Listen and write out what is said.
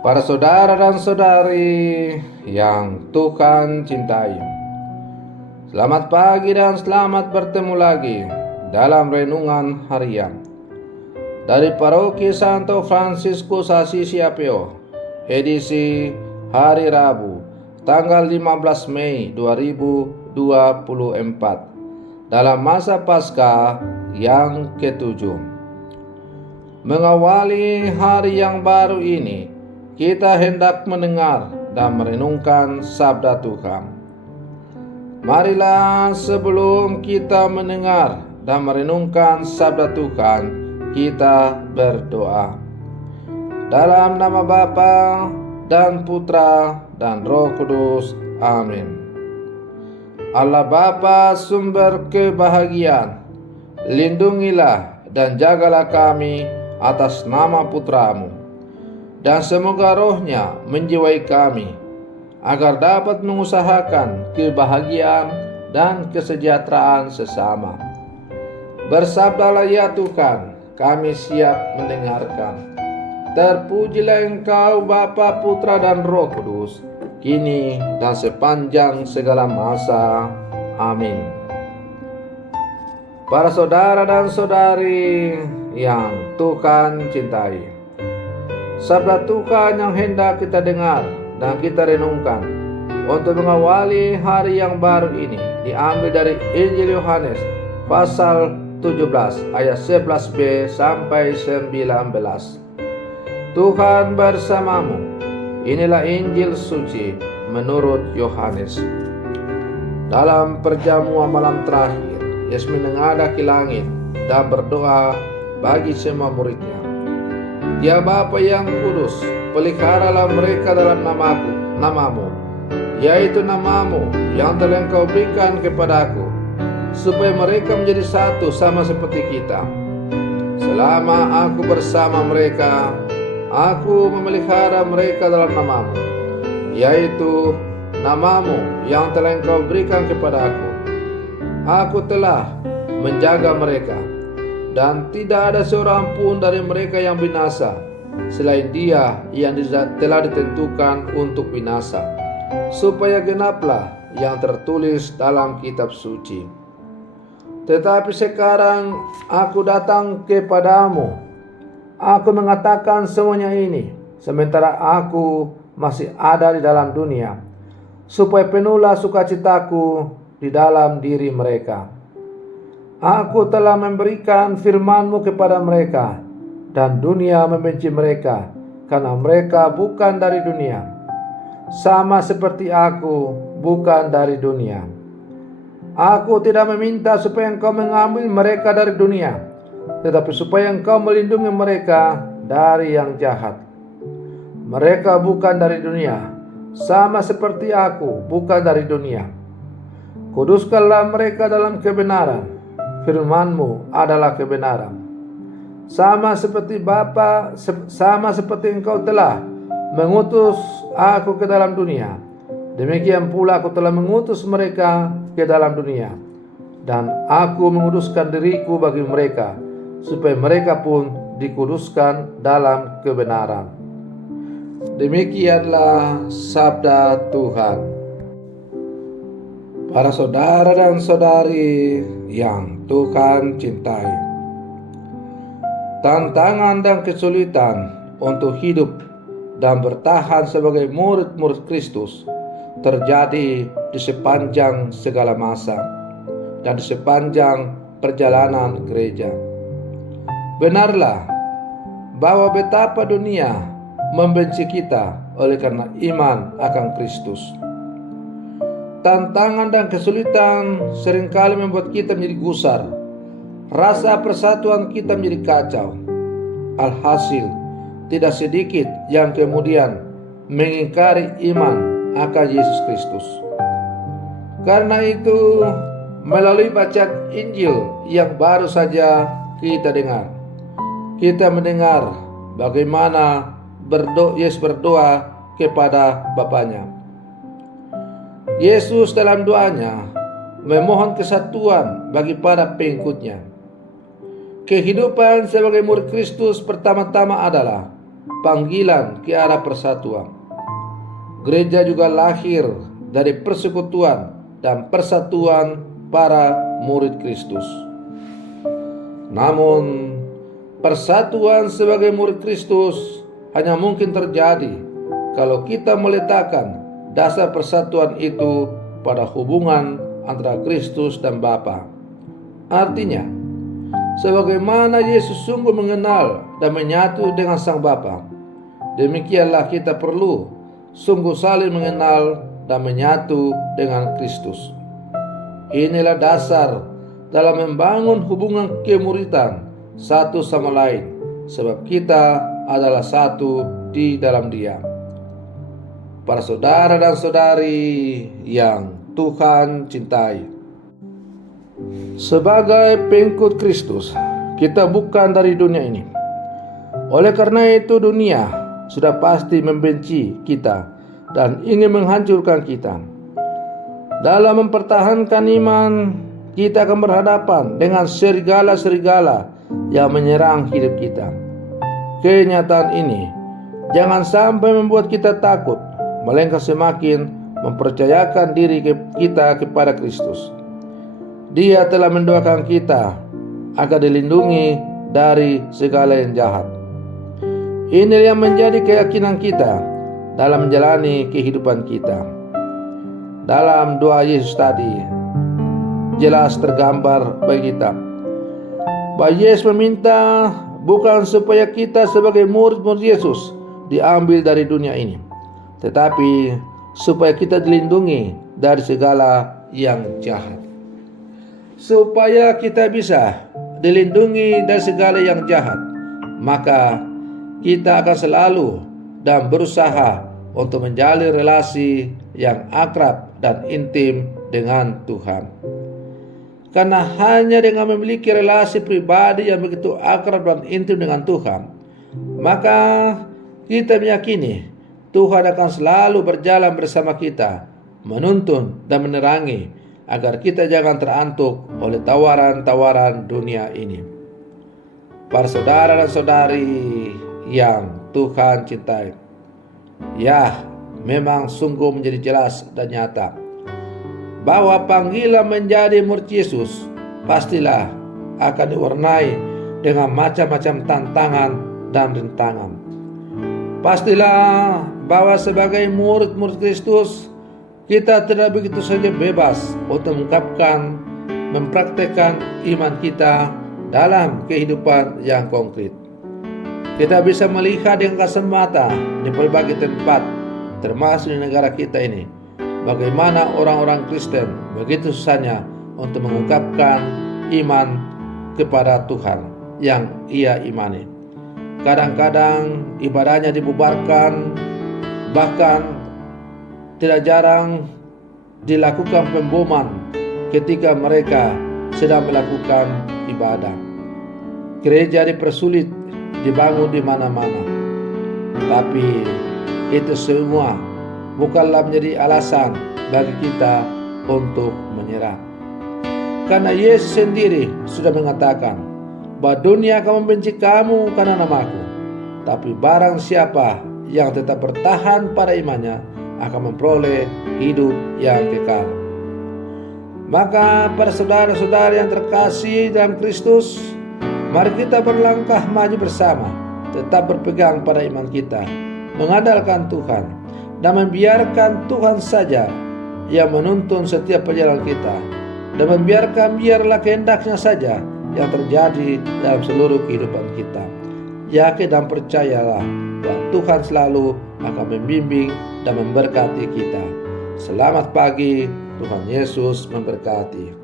Para saudara dan saudari yang Tuhan cintai, selamat pagi dan selamat bertemu lagi dalam renungan harian dari Paroki Santo Fransiskus Assisi Apio, edisi hari Rabu, tanggal 15 Mei 2024, dalam masa Paskah yang ketujuh. Mengawali hari yang baru ini, kita hendak mendengar dan merenungkan sabda Tuhan. Marilah sebelum kita mendengar dan merenungkan sabda Tuhan, kita berdoa. Dalam nama Bapa dan Putra dan Roh Kudus. Amin. Allah Bapa, sumber kebahagiaan, lindungilah dan jagalah kami atas nama Putramu, dan semoga rohnya menjiwai kami, agar dapat mengusahakan kebahagiaan dan kesejahteraan sesama. Bersabdalah ya Tuhan, kami siap mendengarkan. Terpujilah Engkau Bapa, Putra dan Roh Kudus, kini dan sepanjang segala masa. Amin. Para saudara dan saudari yang Tuhan cintai, sabda Tuhan yang hendak kita dengar dan kita renungkan untuk mengawali hari yang baru ini diambil dari Injil Yohanes pasal 17 ayat 11b sampai 19. Tuhan bersamamu. Inilah Injil suci menurut Yohanes. Dalam perjamuan malam terakhir, Yesus menengadah ke langit dan berdoa bagi semua muridnya. Ya Bapa yang kudus, peliharalah mereka dalam namamu, yaitu namamu yang telah Engkau berikan kepadaku, supaya mereka menjadi satu sama seperti kita. Selama aku bersama mereka, aku memelihara mereka dalam namamu, yaitu namamu yang telah Engkau berikan kepadaku. Aku telah menjaga mereka, dan tidak ada seorang pun dari mereka yang binasa, selain dia yang telah ditentukan untuk binasa, supaya genaplah yang tertulis dalam kitab suci. Tetapi sekarang aku datang kepadamu, aku mengatakan semuanya ini, sementara aku masih ada di dalam dunia, supaya penuhlah sukacitaku di dalam diri mereka. Aku telah memberikan firman-Mu kepada mereka, dan dunia membenci mereka, karena mereka bukan dari dunia, sama seperti aku bukan dari dunia. Aku tidak meminta supaya Engkau mengambil mereka dari dunia, tetapi supaya Engkau melindungi mereka dari yang jahat. Mereka bukan dari dunia, sama seperti aku bukan dari dunia. Kuduskanlah mereka dalam kebenaran. Firman-Mu adalah kebenaran. Sama seperti Engkau telah mengutus aku ke dalam dunia, demikian pula aku telah mengutus mereka ke dalam dunia. Dan aku menguduskan diriku bagi mereka, supaya mereka pun dikuduskan dalam kebenaran. Demikianlah sabda Tuhan. Para saudara dan saudari yang Tuhan cintai, tantangan dan kesulitan untuk hidup dan bertahan sebagai murid-murid Kristus terjadi di sepanjang segala masa dan di sepanjang perjalanan gereja. Benarlah bahwa betapa dunia membenci kita oleh karena iman akan Kristus. Tantangan dan kesulitan seringkali membuat kita menjadi gusar. Rasa persatuan kita menjadi kacau. Alhasil, tidak sedikit yang kemudian mengingkari iman akan Yesus Kristus. Karena itu, melalui bacaan Injil yang baru saja kita dengar, kita mendengar bagaimana Yesus berdoa kepada Bapanya. Yesus dalam doanya memohon kesatuan bagi para pengikutnya. Kehidupan sebagai murid Kristus pertama-tama adalah panggilan ke arah persatuan. Gereja juga lahir dari persekutuan dan persatuan para murid Kristus. Namun, persatuan sebagai murid Kristus hanya mungkin terjadi kalau kita meletakkan dasar persatuan itu pada hubungan antara Kristus dan Bapa. Artinya, sebagaimana Yesus sungguh mengenal dan menyatu dengan Sang Bapa, demikianlah kita perlu sungguh saling mengenal dan menyatu dengan Kristus. Inilah dasar dalam membangun hubungan kemuridan satu sama lain, sebab kita adalah satu di dalam Dia. Para saudara dan saudari yang Tuhan cintai, sebagai pengikut Kristus, kita bukan dari dunia ini. Oleh karena itu, dunia sudah pasti membenci kita dan ingin menghancurkan kita. Dalam mempertahankan iman, kita akan berhadapan dengan serigala-serigala yang menyerang hidup kita. Kenyataan ini jangan sampai membuat kita takut, melainkan semakin mempercayakan diri kita kepada Kristus. Dia telah mendoakan kita agar dilindungi dari segala yang jahat. Ini yang menjadi keyakinan kita dalam menjalani kehidupan kita. Dalam doa Yesus tadi jelas tergambar bagi kita bahwa Yesus meminta bukan supaya kita sebagai murid-murid Yesus diambil dari dunia ini, tetapi supaya kita dilindungi dari segala yang jahat. Supaya kita bisa dilindungi dari segala yang jahat, maka kita akan selalu dan berusaha untuk menjalin relasi yang akrab dan intim dengan Tuhan. Karena hanya dengan memiliki relasi pribadi yang begitu akrab dan intim dengan Tuhan, maka kita meyakini Tuhan akan selalu berjalan bersama kita, menuntun dan menerangi agar kita jangan terantuk oleh tawaran-tawaran dunia ini. Para saudara dan saudari yang Tuhan cintai, ya, memang sungguh menjadi jelas dan nyata bahwa panggilan menjadi murid Yesus pastilah akan diwarnai dengan macam-macam tantangan dan rintangan. Pastilah bahwa sebagai murid-murid Kristus, kita tidak begitu saja bebas untuk mengungkapkan, mempraktekkan iman kita dalam kehidupan yang konkret. Kita bisa melihat dengan kasat mata di berbagai tempat, termasuk di negara kita ini, bagaimana orang-orang Kristen begitu susahnya untuk mengungkapkan iman kepada Tuhan yang ia imani. Kadang-kadang ibadahnya dibubarkan, bahkan tidak jarang dilakukan pemboman ketika mereka sedang melakukan ibadah. Gereja dipersulit dibangun di mana-mana. Tapi itu semua bukanlah menjadi alasan bagi kita untuk menyerah. Karena Yesus sendiri sudah mengatakan bahwa dunia akan membenci kamu karena namaku, tapi barang siapa yang tetap bertahan pada imannya akan memperoleh hidup yang kekal. Maka para saudara-saudari yang terkasih dalam Kristus, mari kita berlangkah maju bersama, tetap berpegang pada iman kita, mengandalkan Tuhan, dan membiarkan Tuhan saja yang menuntun setiap perjalanan kita, dan membiarkan biarlah kehendaknya saja yang terjadi dalam seluruh kehidupan kita. Yakin dan percayalah bahwa Tuhan selalu akan membimbing dan memberkati kita. Selamat pagi, Tuhan Yesus memberkati.